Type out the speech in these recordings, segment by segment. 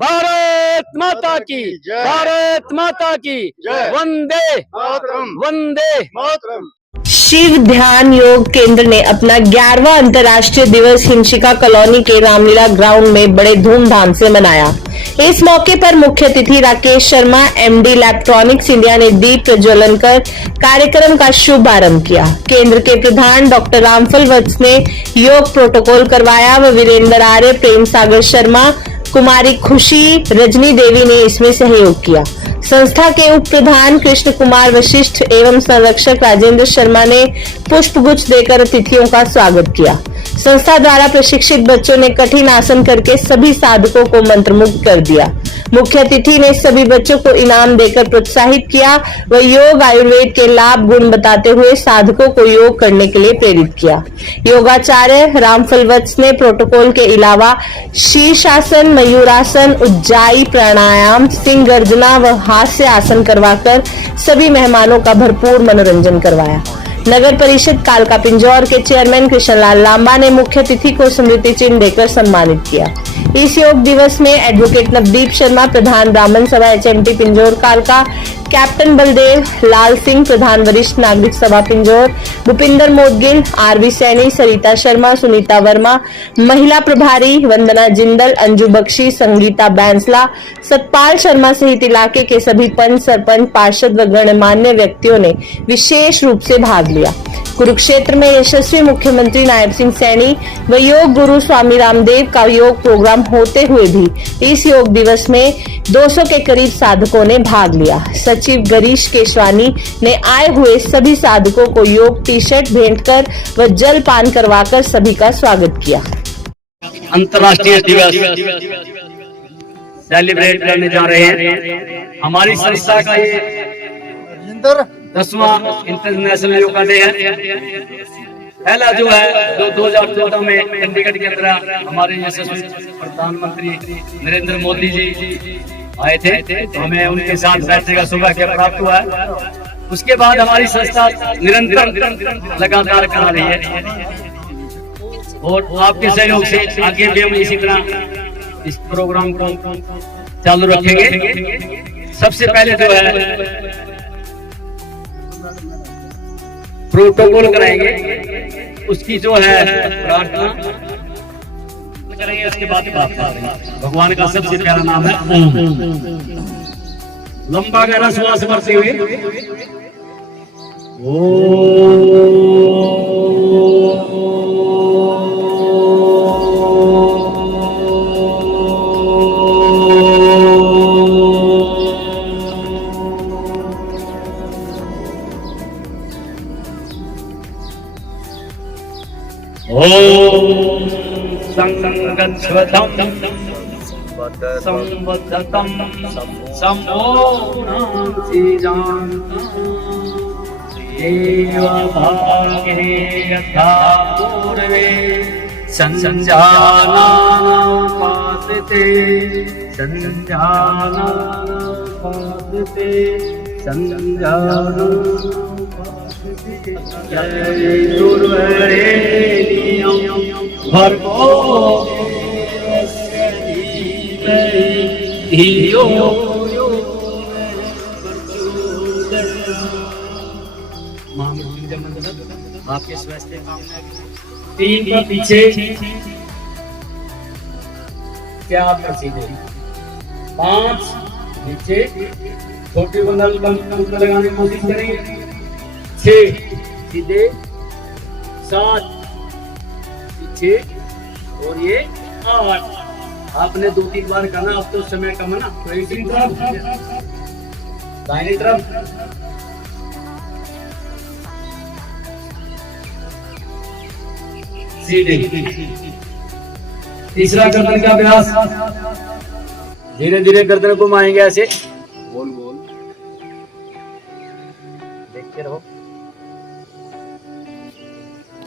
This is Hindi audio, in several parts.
भारत माता की जय। भारत माता की जय। वंदे मातरम। वंदे मातरम। शिव ध्यान योग केंद्र ने अपना 11वां अंतर्राष्ट्रीय दिवस हिमशिका कॉलोनी के रामलीला ग्राउंड में बड़े धूमधाम से मनाया। इस मौके पर मुख्य अतिथि Rakesh Sharma MD electronics India ने दीप प्रज्वलन कर कार्यक्रम का शुभारंभ किया। केंद्र के प्रधान डॉक्टर रामफल वत्स ने योग प्रोटोकॉल करवाया व वीरेंद्र आर्य, प्रेम सागर शर्मा, कुमारी खुशी, रजनी देवी ने इसमें सहयोग किया। संस्था के उप प्रधान कृष्ण कुमार वशिष्ठ एवं संरक्षक राजेंद्र शर्मा ने पुष्पगुच्छ देकर अतिथियों का स्वागत किया। संस्था द्वारा प्रशिक्षित बच्चों ने कठिन आसन करके सभी साधकों को मंत्रमुग्ध कर दिया। मुख्य अतिथि ने सभी बच्चों को इनाम देकर प्रोत्साहित किया व योग आयुर्वेद के लाभ गुण बताते हुए साधकों को योग करने के लिए प्रेरित किया। योगाचार्य रामफल वत्स ने प्रोटोकॉल के अलावा शीर्षासन, मयूरासन, उज्जाई प्राणायाम, सिंह गर्जना व हास्य आसन करवाकर सभी मेहमानों का भरपूर मनोरंजन करवाया। नगर परिषद कालका पिंजौर के चेयरमैन कृष्णलाल लांबा ने मुख्य अतिथि को स्मृति चिन्ह देकर सम्मानित किया। इस योग दिवस में एडवोकेट नवदीप शर्मा, प्रधान ब्राह्मण सभा एचएमटी पिंजौर कालका, कैप्टन बलदेव, लाल सिंह, प्रधान वरिष्ठ नागरिक सभा पिंजौर, भूपिंदर मोदगिल, आरवी सैनी, सरिता शर्मा, सुनीता वर्मा, महिला प्रभारी वंदना जिंदल, अंजू बख्शी, संगीता बैंसला, सतपाल शर्मा सहित इलाके के सभी पंच, सरपंच, पार्षद व गणमान्य व्यक्तियों ने विशेष रूप से भाग लिया। कुरुक्षेत्र में यशस्वी मुख्यमंत्री नायब सिंह सैनी व योग गुरु स्वामी रामदेव का योग प्रोग्राम होते हुए भी इस योग दिवस में 200 के करीब साधकों ने भाग लिया। सचिव गिरीश केशवानी ने आए हुए सभी साधकों को योग टी शर्ट भेंट कर व जल पान करवाकर सभी का स्वागत किया। अंतर्राष्ट्रीय दिवस सेलिब्रेट करने जा रहे हैं। हमारी संस्था का ये 10वां इंटरनेशनल योगा डे है। पहला जो है 2014 में चंडीगढ़ के अंदर हमारे यशस्वी प्रधानमंत्री नरेंद्र मोदी जी आए थे, तो हमें उनके साथ बैठने का सौभाग्य प्राप्त हुआ है। उसके बाद हमारी संस्था निरंतर लगातार करा रही है और आपके सहयोग से आगे भी हम इसी तरह इस प्रोग्राम को चालू रखेंगे। सबसे पहले जो है प्रोटोकॉल कराएंगे, उसकी जो है प्रार्थना करेंगे, उसके बाद भगवान का सबसे प्यारा नाम है ओम। लंबा गहरा श्वास भरते हुए ओम संगच्छतं संवद्धतं सम्मोहनांसि जानतं देवभागे यथा पूर्वे संजानापासते जय दुर्वरेण्यं भर्गो देवस्य धीमहि धियो यो प्रचोदयात्। आपके स्वास्थ्य कामना 3 का पीछे क्या आप कर सीधे 5 नीचे छोटी बंदल कम लगाने की कोशिश करेंगे। 6 सीधे 7 पीछे और ये 8। आपने 2-3 बार करना, अब तो समय कम है ना, तो एक तरफ दाहिनी तरफ सीधे। तीसरा गर्दन का अभ्यास, धीरे धीरे गर्दन घुमाएंगे ऐसे गोल गोल, देखते रहो।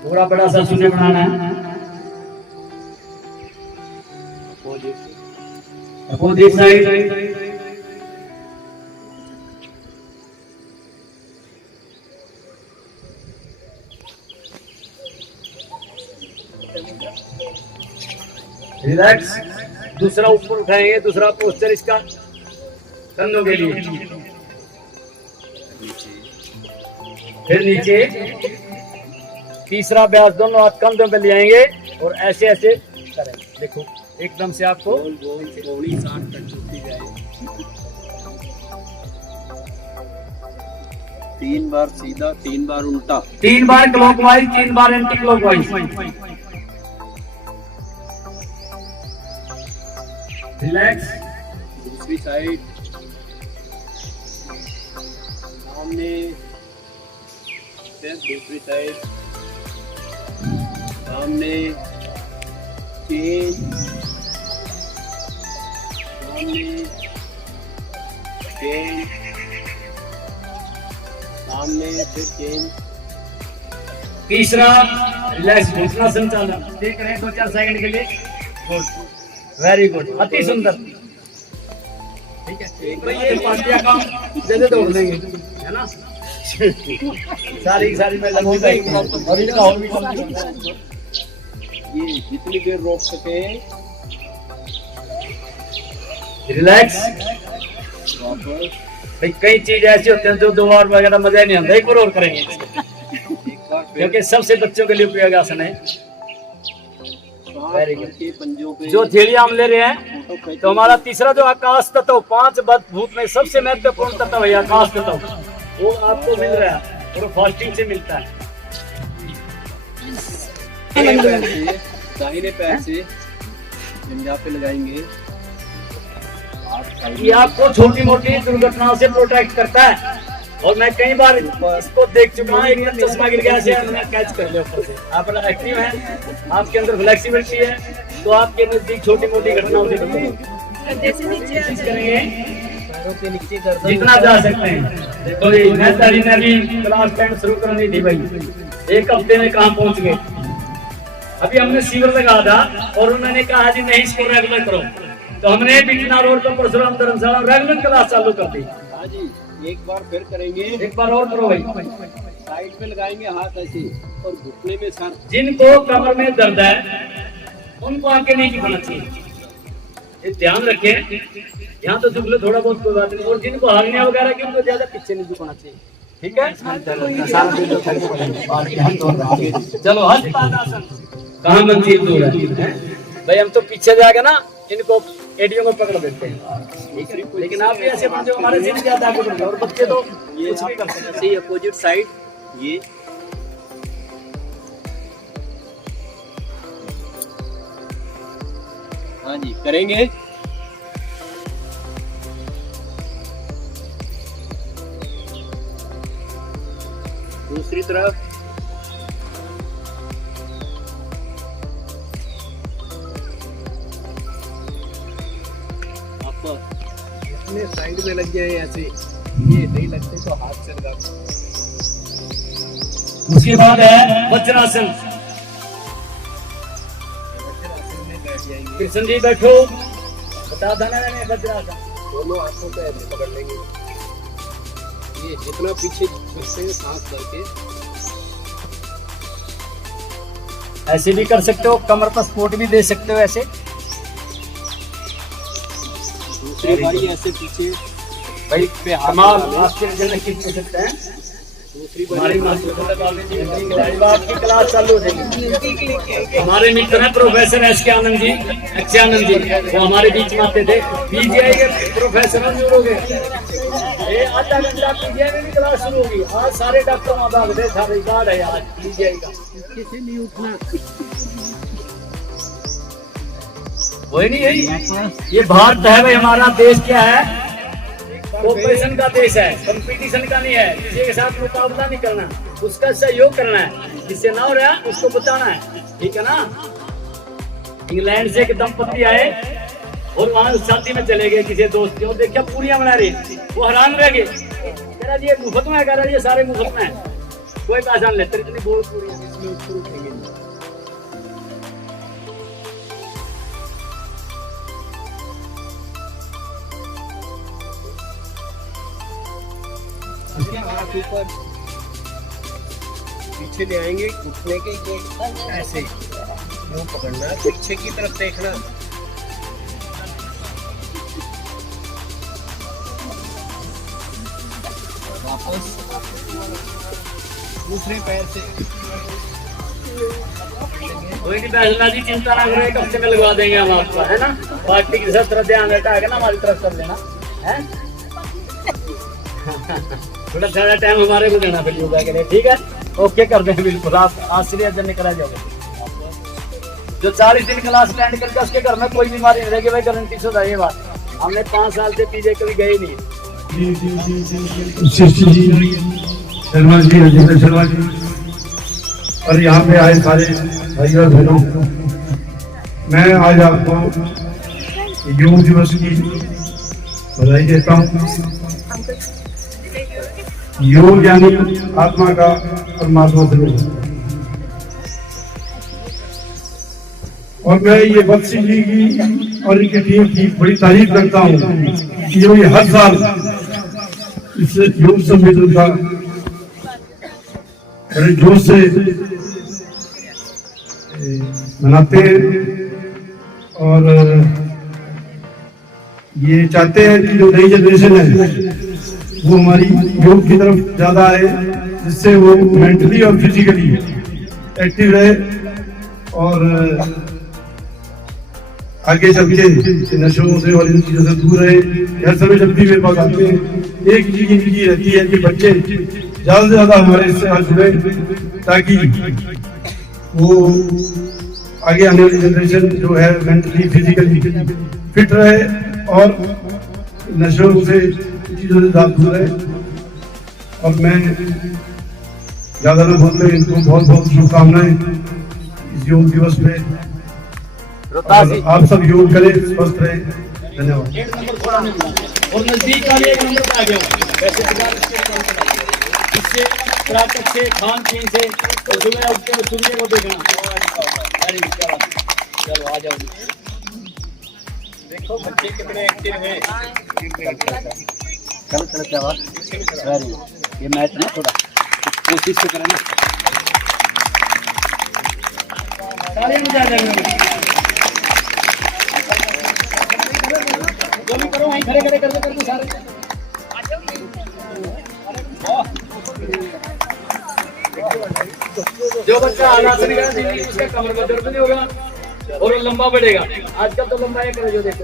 पूरा बड़ा सा शून्य बनाना है। Opposite side relax. दूसरा ऊपर उठाएंगे, दूसरा पोस्टर इसका कंधों के लिए, फिर नीचे, तीसरा अभ्यास दोनों हाथ कंधों पे ले आएंगे और ऐसे ऐसे करेंगे। देखो एकदम से आपको पौड़ी 60 तक छूटी जाए। 3 बार सीधा, 3 बार उल्टा, 3 बार क्लॉकवाइज, 3 बार एंटी क्लॉकवाइज। रिलैक्स। दूसरी साइड, सामने, फिर दूसरी साइड, सामने, चेंज, सामने, चेंज, सामने, फिर चेंज। तीसरा रिलैक्स घुटना संचालन, देख रहे हैं 2-4 सेकंड के लिए। गुड, वेरी गुड, अति सुंदर। ठीक है भाई, ये पार्टियां काम जैसे दौड़ लेंगे, है ना? सारी मैं लगू गई और इनका और भी ये जितनी देर रोक सके। रिलैक्स। वापस भाई कई चीज ऐसी होती है जो 2 बार वगैरह मजा नहीं आता, एक बार और करेंगे एक बार फिर क्योंकि सबसे बच्चों के लिए उपयोग आसन है। Very good. के पंजों पे जो थेलियां हम ले रहे हैं, तो हमारा तीसरा जो आकाश तत्व, 5 भूत में सबसे महत्वपूर्ण तत्व है आकाश तत्व, वो आपको मिल रहा है और फास्टिंग से मिलता है। दाहिने पैर से जंघा पे लगाएंगे। ये आपको छोटी मोटी दुर्घटनाओं से प्रोटेक्ट करता है। और मैं कई बार इसको देख चुका हूँ, एक चश्मा गिर गया से हमने कैच कर लिया ऊपर से। आप एक्टिव हैं, आपके अंदर फ्लेक्सिबिलिटी है, तो आपके नजदीक छोटी मोटी घटनाओं से बचेंगे। कोशिश करेंगे जितना जा सकते हैं। देखो ये मैं ने भी क्लास 10 शुरू करनी थी भाई, 1 हफ्ते में कहाँ पहुंच गए। अभी हमने शिविर लगा था और उन्होंने कहा जी नहीं इसको रेगुलर करो, तो हमने बिकना रोड पर परशुराम धर्मशाला रेगुलर क्लास चालू कर दी। हाँ जी, एक बार फिर करेंगे। एक बार और करो भाई। साइड पे लगाएंगे हाथ ऐसे और घुटने में सर। जिनको कमर में दर्द है उनको आके नहीं झुकना चाहिए, ये ध्यान रखें। यहाँ तो झुक लो थोड़ा बहुत, कोई बात नहीं। और जिनको हारनिया वगैरह की उनको ज्यादा पीछे नहीं झुकना चाहिए, ठीक है? चलो हस्त पादासन। कहाँ मंजिल दूर है भाई, हम तो पीछे जाएगा ना, इनको एडियो को पकड़ देते हैं। लेकिन आप भी ऐसे बन जाओ, हमारे से ज्यादा आगे बढ़ जाओ। और बच्चे तो ये कुछ भी कर सकते हैं। अपोजिट साइड, ये हाँ जी करेंगे। दूसरी तरफ अपने साइड में लग जाए ऐसे, ये नहीं लगते तो हाथ से लगा। उसके बाद है वज्रासन। कृष्ण जी बैठो, बता देना मैंने वज्रासन। दोनों हाथों से ऐसे पकड़ लेंगे, ये जितना पीछे झुकते हैं सांस भर के। ऐसे भी कर सकते हो, कमर पर सपोर्ट भी दे सकते हो ऐसे। दूसरी बारी ऐसे पीछे भाई पे हाथ कमाल, लगा आपके जगह खींच सकते हैं। दूसरी हमारी बारी मास्टर को लगा दीजिए, आपकी क्लास चालू हो जाएगी। हमारे मित्र हैं प्रोफेसर एस के आनंद जी, आनंद जी, वो हमारे बीच में आते थे। पीजीआई के प्रोफेसर शुरू हो गए, आधा घंटा पीजीआई में भी क्लास शुरू होगी। आज सारे डॉक्टर वहाँ भाग गए, सारे रिकॉर्ड है आज पीजीआई का। किसी नहीं उठना। वही नहीं, यही ये भारत है भाई, हमारा देश क्या है? कोऑपरेशन का देश है, कंपटीशन का नहीं है। किसी के साथ मुकाबला नहीं करना, उसका सहयोग करना है। जिससे ना हो रहा उसको बचाना है, ठीक है ना? इंग्लैंड से एक दंपति आए और वहां शादी में चले गए किसी दोस्त के, और देखिए पूरियां बना रही, वो हैरान रह गए। कह रहा जी ये मुफ्त में है, कह रहा जी ये सारे मुफ्त में है, कोई पैसा नहीं लेते, इतनी बहुत पूरियां इसमें ऊपर उठेंगे। हाथ ऊपर पीछे ले आएंगे, घुटने के ये ऐसे यूं पकड़ना, पीछे की तरफ देखना। दूसरे पैर से कोई नहीं फैसला जी, चिंता ना करें, कब से लगवा देंगे हम आपको, है ना। पार्टी की सब तरफ ध्यान रखा है ना, हमारी तरफ कर लेना है। थोड़ा ज़्यादा टाइम हमारे को देना फिर योगा के लिए, ठीक है। ओके कर देंगे बिल्कुल, आप आज से आज जन करा जाओगे। जो 40 दिन क्लास अटेंड करके उसके घर में कोई बीमारी नहीं रहेगी भाई, गारंटी से बताइए बात। हमने 5 साल से पीजे कभी गए नहीं। शर्मा जी, राजेंद्र शर्मा जी, और यहाँ पे आए सारे भाई और बहनों, मैं आज आपको योग दिवस की बधाई देता हूँ। योग यानी आत्मा का परमात्मा से मिलना। और मैं ये बख्शी जी की और इनकी टीम की बड़ी तारीफ करता हूँ कि ये हर साल इस योग सम्मेलन का बड़े जोश से मनाते हैं और ये चाहते हैं कि जो नई जनरेशन है वो हमारी योग की तरफ ज्यादा आए, जिससे वो मेंटली और फिजिकली एक्टिव रहे और आगे चल के नशों से और इन चीजों से दूर रहे। हर समय जब भी मेरे पास आते हैं, एक चीज इनकी रहती है कि बच्चे ज्यादा से ज्यादा हमारे इससे हाथ जुड़े, ताकि वो आगे आने वाली जनरेशन जो है मेंटली फिजिकली फिट रहे और नशों से चीजों से ज्यादा दूर रहे। और मैं ज्यादा न बोलते, इनको बहुत बहुत शुभकामनाएं इस योग दिवस पे। आप सब योग करें, स्वस्थ रहे। धन्यवाद। एक नंबर थोड़ा नहीं मिला और नजदीक का एक नंबर पे आ गया वैसे इससे प्राकृतिक से खान पीन से और सुबह उठ के सूर्य को देखना। अरे चलो आ जाओ, देखो बच्चे कितने एक्टिव हैं। चलो चलो क्या बात, ये मैच ना थोड़ा कोशिश से करें ना, सारे में जा जाएंगे। जो भी करो वहीं खड़े खड़े करते सारे। जो बच्चा आनासन करेगा उसका कमर में दर्द नहीं होगा और लंबा बढ़ेगा। आजकल तो लंबा ये करे, जो देखो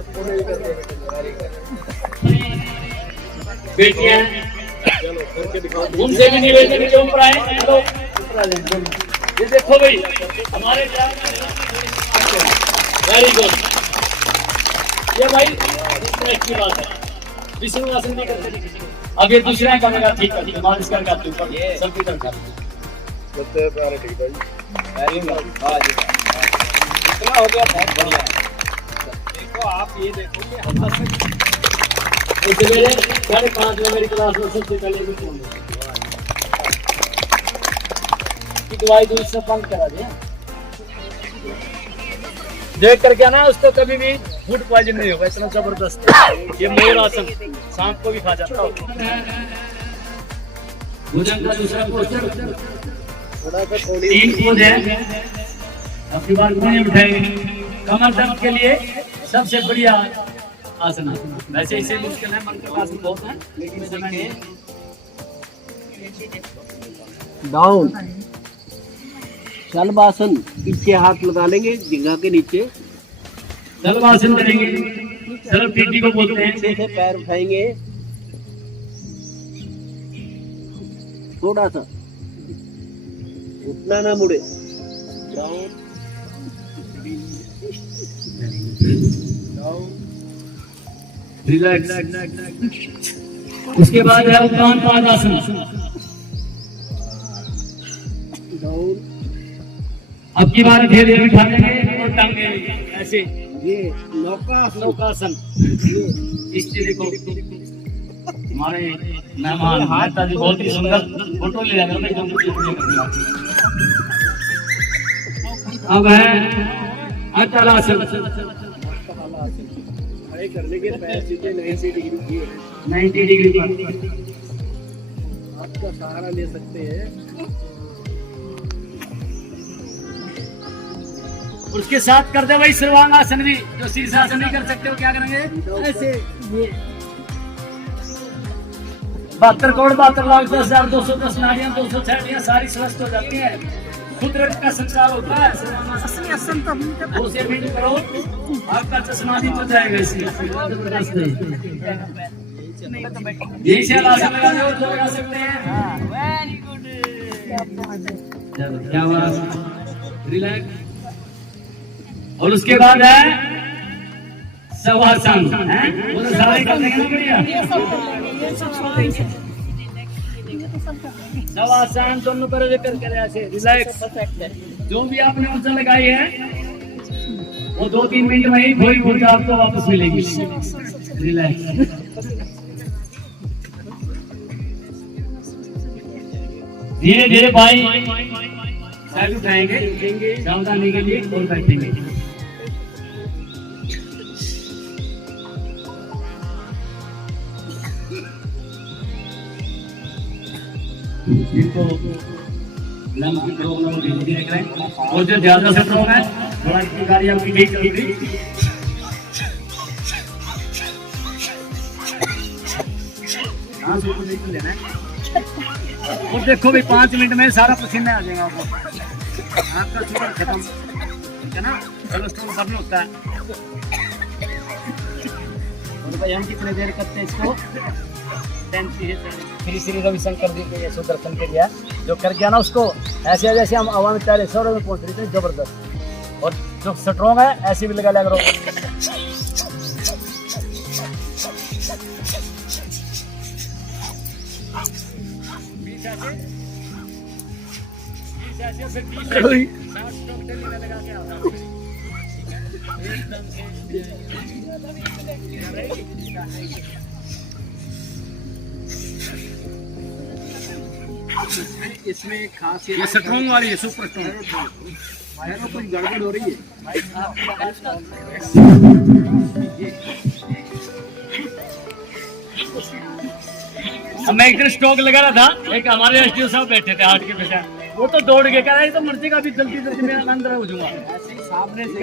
बेटियां उनसे भी निवेदन है, जो ऊपर आए चलो ये देखो भाई हमारे वेरी गुड। ये भाई की बात है, विष्णु आसन भी करते। अब ये दूसरा करेगा, ठीक है, मालिश करके आते ऊपर सब कुछ करता है। ठीक है वेरी गुड। हाँ जी, इतना हो गया, बहुत बढ़िया। देखो आप ये देखो सवेरे 5:30 में मेरी क्लास में सबसे पहले की दवाई दूध से बंद करा दिया, देख करके आना, उसको कभी भी फूड पॉइजन नहीं होगा, इतना जबरदस्त है। ये मोर आसन शाम को भी खा जाता है। भुजंग का दूसरा पोस्टर, थोड़ा सा थोड़ी 3 पोज है। अपनी बार घुटने उठाएंगे, कमर दर्द के लिए सबसे बढ़िया आसन है। वैसे इसे मुश्किल है, मन का आसन बहुत है, लेकिन इसे मैंने डाउन शलभासन, पीछे हाथ लगा लेंगे जिंगा के नीचे, शलभासन करेंगे। शलभ पीठी को बोलते हैं। से पैर उठाएंगे, थोड़ा सा उठना ना मुड़े। Down down relax. उसके बाद है उत्तान पादासन। डाउन। अब की बार धीरे धीरे उठा लेंगे और टांगे ऐसे, ये नौकासन। नौकासन। इससे देखो हमारे मेहमान हाथ जी बहुत ही सुंदर फोटो ले जाकर मैं एकदम अब है अचलासन। खड़े करने के पैर सीधे 90 डिग्री किए हैं, 90 डिग्री पर आपका सहारा ले सकते हैं। उसके साथ करते वही सर्वांगासन भी, जो शीर्षासन नहीं कर सकते हो क्या करेंगे, ऐसे ये 72 करोड़ 72,10,210 नाड़ियां 206 सारी स्वस्थ हो जाती है। शुद्ध रक्त का संचार होता है। 2 से मिनट करो, आपका चश्मा भी तो जाएगा। इसलिए जबरदस्त है। यही से आसन लगा दो, जो लगा सकते हैं। क्या बात, रिलैक्स। और उसके बाद है शवासन, वो तो सारे कर लेंगे ना बढ़िया। शवासन दोनों पर लेकर के ऐसे रिलैक्स। जो भी आपने ऊर्जा लगाई है वो 2-3 मिनट में ही थोड़ी ऊर्जा आपको वापस मिलेगी। रिलैक्स। धीरे धीरे भाई साइड उठाएंगे, सावधानी के लिए और बैठेंगे। लंबी प्रॉब्लम धीरे करें। और जो ज्यादा से प्रॉब्लम है थोड़ा इसकी गाड़ी आपकी ठीक कर दी। लेना है। और देखो भी 5 मिनट में सारा पसीना आ जाएगा आपको। आपका शुगर खत्म, ठीक है ना। कोलेस्ट्रॉल बर्न होता है। और भाई हम कितने देर करते हैं इसको? श्री श्री रविशंकर जी के सुदर्शन के लिए जो कर गया ना उसको ऐसे जैसे हम हवा में 40 में पहुंच रहे थे, जबरदस्त। और जो स्ट्रॉन्ग है ऐसे भी लगा लिया करो। इसमें खास ये स्ट्रॉन्ग वाली है, सुपर स्ट्रॉन्ग। कोई गड़बड़ हो रही है। मैं एक दिन स्टॉक लगा रहा था, एक हमारे एसडीओ साहब बैठे थे हार्ट के पेशेंट। वो तो दौड़ के कह रहा है तो मर्जी का भी जल्दी जल्दी मैं अंदर हो जाऊंगा। सामने से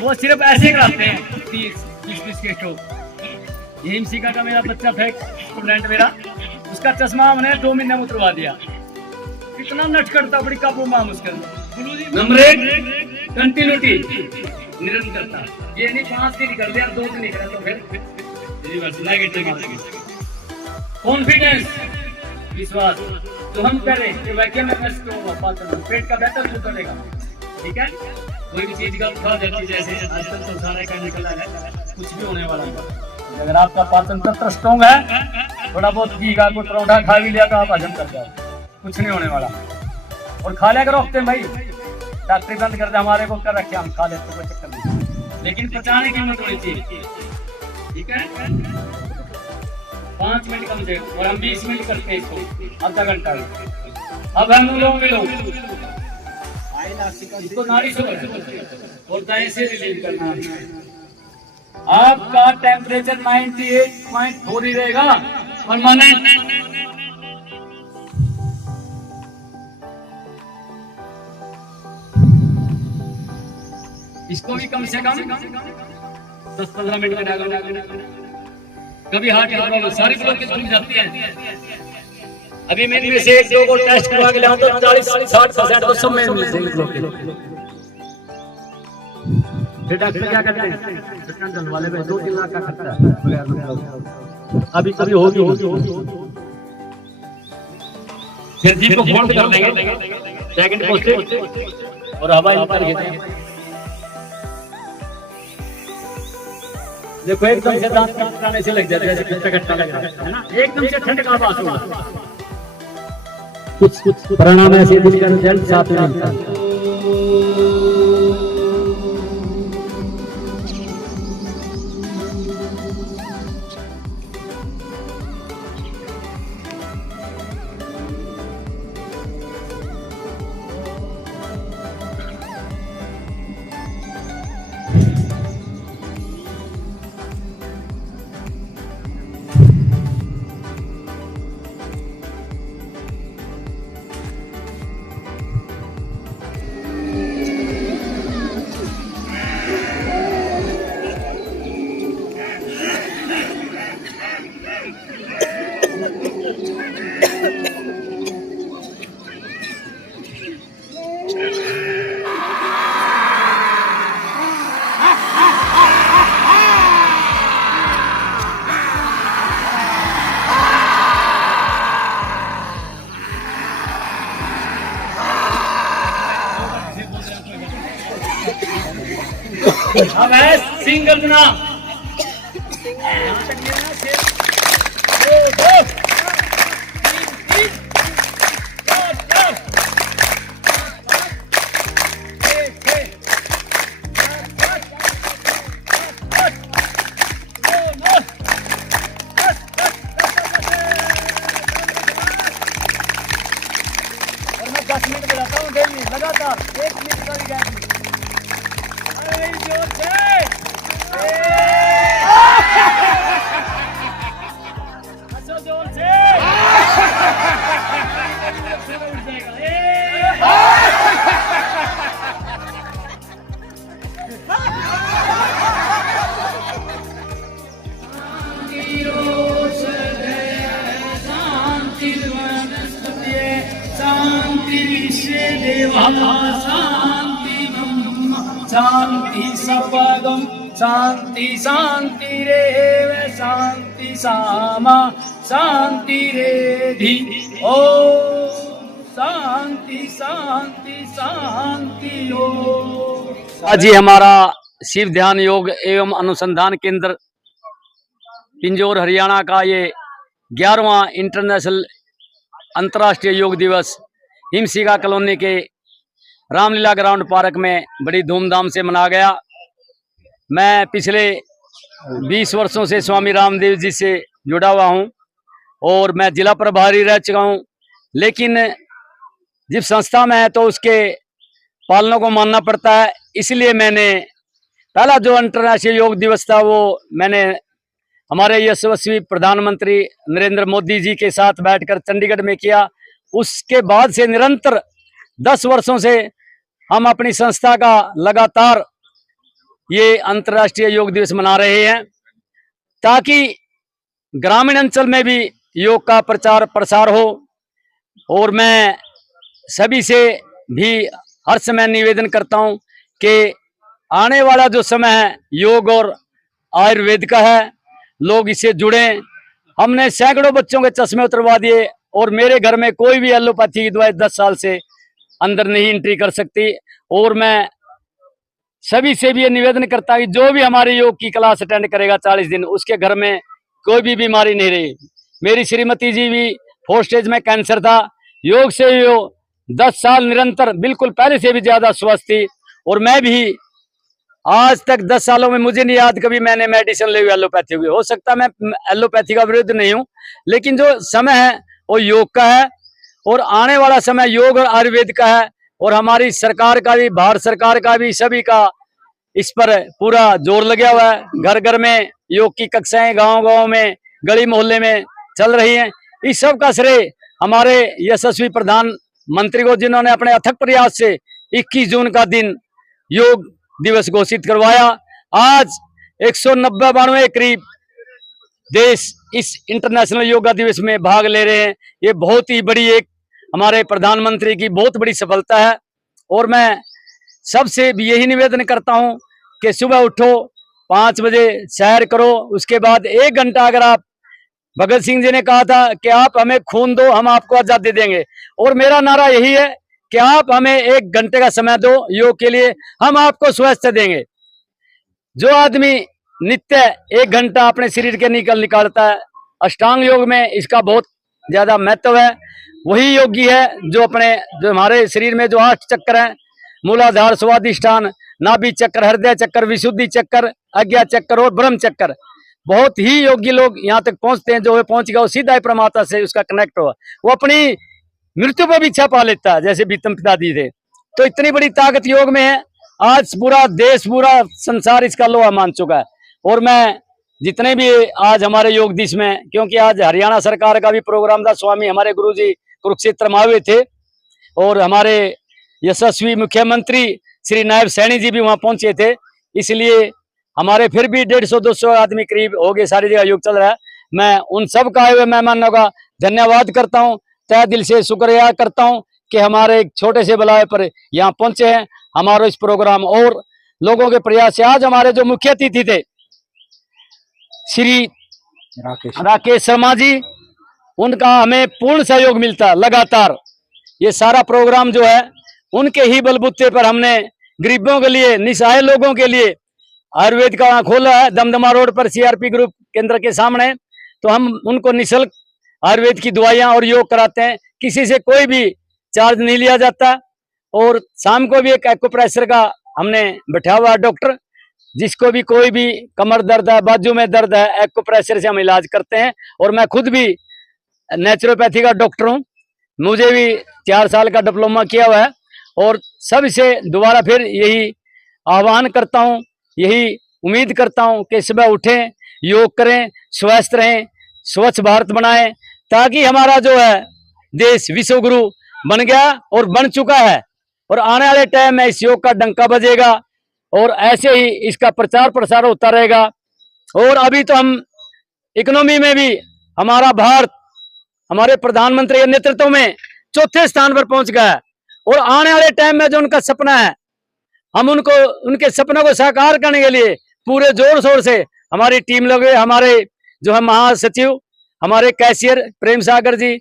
वो सिर्फ ऐसे कराते हैं 30-20 के स्टॉक। एमसीका का मेरा बच्चा था, स्टूडेंट मेरा, उसका चश्मा हमने 2 महीने में उतरवा दिया। कितना नटखटता, बड़ी काबू माम उसके नंबर 1 कंटिन्यूटी, निरंतरता। ये नहीं 5 दिन कर दिया 2 दिन नहीं करा तो फिर नेगेटिव। कॉन्फिडेंस, विश्वास। जो हम करें कि वैक्यूम में पेट का बेहतर शुद्ध करेगा, ठीक है। कोई भी चीज का खा जाती, जैसे आजकल तो सारे का निकला है, कुछ भी होने वाला है। अगर आपका पाचन तंत्र स्ट्रॉन्ग है, थोड़ा बहुत घी का कोई परोठा खा भी लिया तो आप हजम कर जाओ, कुछ नहीं होने वाला। और खा लिया करो हफ्ते में भाई, डॉक्टर बंद कर दे हमारे को कर रखे, हम खा लेते कोई चक्कर नहीं, लेकिन पचाने की हिम्मत होनी चाहिए, ठीक है। 5 मिनट कम से और हम 20 मिनट करते हैं इसको, आधा घंटा। अब हम लोग मिलो इसको नाड़ी से और दाएं से रिलीज करना है। आपका टेम्परेचर 98.4 ही रहेगा परमानेंट। इसको भी कम से कम 10-15 मिनट में डालो। कभी हार्ट की प्रॉब्लम सारी ब्लॉक की सुन जाती है। अभी मैं इनमें से 1-2 को टेस्ट करवा के लाऊं तो 40-60% तो सब में मिल ब्लॉक। फिर डॉक्टर क्या कहते हैं, स्कैंडल वाले में 2-3 लाख का खर्चा है। अभी होगी फिर जी को फोन कर देंगे, सेकंड पोस्ट और हवा इन पर घेते हैं। देखो एकदम से दांत काटने से लग जाता है, जैसे खट्टा लग रहा है ना, एकदम से ठंड का आभास होगा। कुछ परिणाम ऐसे दिन का रिजल्ट साथ में मिलता है। अब है सिंगल गुना। और मैं 10 मिनट बजाता हूँ डेली लगातार, 1 मिनट का भी गैप नहीं। अरे जोर से हंसो, जोर से शांति सपदम शांति शांति रेव शांति सामा शांति रेधि ओ शांति शांति शांति ओ। आज ही हमारा शिव ध्यान योग एवं अनुसंधान केंद्र पिंजौर हरियाणा का ये 11वां इंटरनेशनल अंतर्राष्ट्रीय योग दिवस हिमशिखा कॉलोनी के रामलीला ग्राउंड पार्क में बड़ी धूमधाम से मनाया गया। मैं पिछले 20 वर्षों से स्वामी रामदेव जी से जुड़ा हुआ हूं और मैं जिला प्रभारी रह चुका हूं, लेकिन जिस संस्था में है तो उसके पालनों को मानना पड़ता है। इसलिए मैंने पहला जो अंतर्राष्ट्रीय योग दिवस था वो मैंने हमारे यशस्वी प्रधानमंत्री नरेंद्र मोदी जी के साथ बैठकर चंडीगढ़ में किया। उसके बाद से निरंतर 10 वर्षों से हम अपनी संस्था का लगातार ये अंतर्राष्ट्रीय योग दिवस मना रहे हैं, ताकि ग्रामीण अंचल में भी योग का प्रचार प्रसार हो। और मैं सभी से भी हर समय निवेदन करता हूं कि आने वाला जो समय है योग और आयुर्वेद का है, लोग इससे जुड़ें। हमने सैकड़ों बच्चों के चश्मे उतरवा दिए और मेरे घर में कोई भी एलोपैथी की दवाई 10 साल से अंदर नहीं एंट्री कर सकती। और मैं सभी से भी ये निवेदन करता कि जो भी हमारी योग की क्लास अटेंड करेगा 40 दिन, उसके घर में कोई भी बीमारी नहीं रही। मेरी श्रीमती जी भी 4 स्टेज में कैंसर था, योग से वो 10 साल निरंतर बिल्कुल पहले से भी ज्यादा स्वस्थ थी। और मैं भी आज तक 10 सालों में मुझे नहीं याद कभी मैंने मेडिसिन ली हुई एलोपैथी हुई। हो सकता मैं एलोपैथी का विरुद्ध नहीं हूँ, लेकिन जो समय है वो योग का है और आने वाला समय योग और आयुर्वेद का है। और हमारी सरकार का भी, भारत सरकार का भी, सभी का इस पर पूरा जोर लगा हुआ है। घर घर में योग की कक्षाएं गांव-गांव में, गली मोहल्ले में चल रही हैं। इस सब का श्रेय हमारे यशस्वी प्रधानमंत्री को, जिन्होंने अपने अथक प्रयास से 21 जून का दिन योग दिवस घोषित करवाया। आज 190-92 करीब देश इस इंटरनेशनल योगा दिवस में भाग ले रहे हैं। ये बहुत ही बड़ी एक हमारे प्रधानमंत्री की बहुत बड़ी सफलता है। और मैं सबसे भी यही निवेदन करता हूं कि सुबह उठो, 5 बजे सैर करो, उसके बाद 1 घंटा, अगर आप, भगत सिंह जी ने कहा था कि आप हमें खून दो हम आपको आजादी देंगे, और मेरा नारा यही है कि आप हमें 1 घंटे का समय दो योग के लिए, हम आपको स्वास्थ्य देंगे। जो आदमी नित्य 1 घंटा अपने शरीर के निकालता है, अष्टांग योग में इसका बहुत ज्यादा महत्व है। वही योगी है जो हमारे शरीर में जो 8 चक्र हैं, मूलाधार, स्वादिष्ठान, नाभि चक्र, हृदय चक्र, विशुद्धि चक्र, आज्ञा चक्र और ब्रह्म चक्र, बहुत ही योगी लोग यहाँ तक पहुंचते हैं। जो पहुंच गया वो सीधा ही परमात्मा से उसका कनेक्ट हुआ, वो अपनी मृत्यु पर भी इच्छा पा लेता है, जैसे बीतम पिताजी थे। तो इतनी बड़ी ताकत योग में है। आज पूरा देश, पूरा संसार इसका लोहा मान चुका है। और मैं जितने भी आज हमारे योग दिवस में, क्योंकि आज हरियाणा सरकार का भी प्रोग्राम था, स्वामी हमारे गुरुजी कुरुक्षेत्र में आए थे और हमारे यशस्वी मुख्यमंत्री श्री नायब सैनी जी भी वहां पहुंचे थे, इसलिए हमारे फिर भी 150-200 आदमी करीब हो गए, सारी जगह योग चल रहा है। मैं उन सब का आए हुए मेहमानों का धन्यवाद करता हूं, तहे दिल से शुक्रिया करता हूं कि हमारे एक छोटे से बुलावे पर यहाँ पहुंचे हैं। हमारा इस प्रोग्राम और लोगों के प्रयास से आज हमारे जो मुख्य अतिथि थे श्री राकेश शर्मा जी, उनका हमें पूर्ण सहयोग मिलता है लगातार। ये सारा प्रोग्राम जो है उनके ही बलबूते पर हमने गरीबों के लिए, निसहाय लोगों के लिए आयुर्वेद का वहाँ खोला है दमदमा रोड पर सीआरपी ग्रुप केंद्र के सामने, तो हम उनको निःशुल्क आयुर्वेद की दवाइयाँ और योग कराते हैं। किसी से कोई भी चार्ज नहीं लिया जाता। और शाम को भी एक एक्यूप्रेशर का हमने बैठा हुआ है डॉक्टर, जिसको भी कोई भी कमर दर्द है, बाजू में दर्द है, एक्यूप्रेशर से हम इलाज करते हैं। और मैं खुद भी नेचुरोपैथी का डॉक्टर हूँ, मुझे भी 4 साल का डिप्लोमा किया हुआ है। और सबसे दोबारा फिर यही आह्वान करता हूँ, यही उम्मीद करता हूँ कि सुबह उठें, योग करें, स्वस्थ रहें, स्वच्छ भारत बनाएं, ताकि हमारा जो है देश विश्व गुरु बन गया और बन चुका है। और आने वाले टाइम में इस योग का डंका बजेगा और ऐसे ही इसका प्रचार प्रसार होता रहेगा। और अभी तो हम इकोनॉमी में भी हमारा भारत हमारे प्रधानमंत्री के नेतृत्व में 4थे स्थान पर पहुंच गया है। और आने वाले टाइम में जो उनका सपना है, हम उनको उनके सपनों को साकार करने के लिए पूरे जोर शोर से हमारी टीम लगे। हमारे जो है महासचिव, हमारे कैशियर प्रेम सागर जी,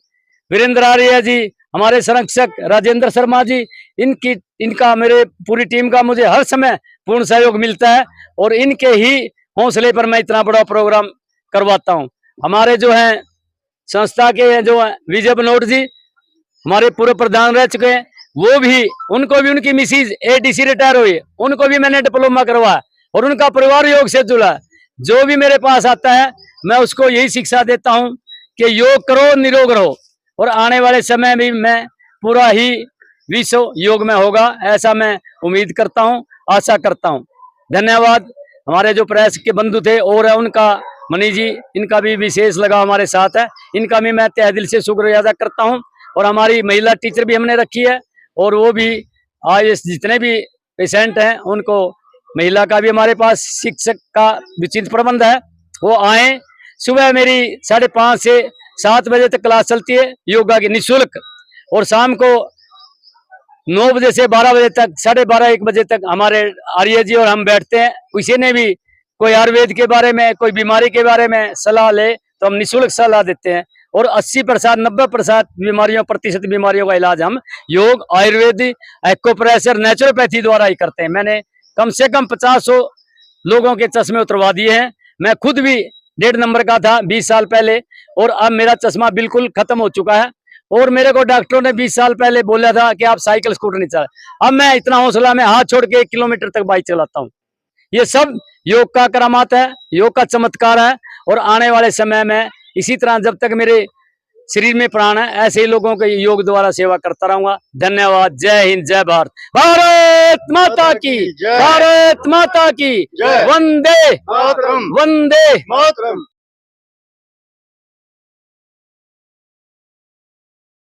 वीरेंद्र आर्य जी, हमारे संरक्षक राजेंद्र शर्मा जी, इनका मेरे पूरी टीम का मुझे हर समय पूर्ण सहयोग मिलता है। और इनके ही हौसले पर मैं इतना बड़ा प्रोग्राम करवाता हूँ। हमारे जो हैं संस्था के जो विजय बनोट जी हमारे पूर्व प्रधान रह चुके हैं, वो भी, उनको भी उनकी मिसिज एडीसी रिटायर हुई, उनको भी मैंने डिप्लोमा करवाया और उनका परिवार योग से जुड़ा। जो भी मेरे पास आता है मैं उसको यही शिक्षा देता हूँ कि योग करो, निरोग रहो। और आने वाले समय में मैं पूरा ही विश्व योग में होगा, ऐसा मैं उम्मीद करता हूँ, आशा करता हूँ। धन्यवाद। हमारे जो प्रेस के बंधु थे और है उनका मनी जी, इनका भी विशेष लगाव हमारे साथ है, इनका भी मैं तहे दिल से शुक्रिया अदा करता हूँ। और हमारी महिला टीचर भी हमने रखी है और वो भी आज जितने भी पेशेंट हैं उनको, महिला का भी हमारे पास शिक्षक का विचित्र प्रबंध है, वो आए। सुबह मेरी 5:30 से 7 बजे तक क्लास चलती है योगा की निःशुल्क, और शाम को 9 बजे से 12 बजे तक, 12:30-1 बजे तक हमारे आर्य जी और हम बैठते हैं। किसी ने भी कोई आयुर्वेद के बारे में, कोई बीमारी के बारे में सलाह ले तो हम निःशुल्क सलाह देते हैं। और 80% 90% प्रतिशत बीमारियों का इलाज हम योग, आयुर्वेद, एक्यूप्रेशर, नेचुरोपैथी द्वारा ही करते हैं। मैंने कम से कम 50 लोगों के चश्मे उतरवा दिए हैं। मैं खुद भी 1.5 नंबर का था 20 साल पहले, और अब मेरा चश्मा बिल्कुल खत्म हो चुका है। और मेरे को डॉक्टरों ने 20 साल पहले बोला था कि आप साइकिल स्कूटर नहीं चला, अब मैं इतना हौसला में हाथ छोड़ के 1 किलोमीटर तक बाइक चलाता हूँ। ये सब योग का करामात है, योग का चमत्कार है। और आने वाले समय में इसी तरह जब तक मेरे शरीर में प्राण है, ऐसे ही लोगों के योग द्वारा सेवा करता रहूंगा। धन्यवाद। जय हिंद, जय भारत। भारत माता की, भारत माता की, वंदे मातरम, वंदे मातरम।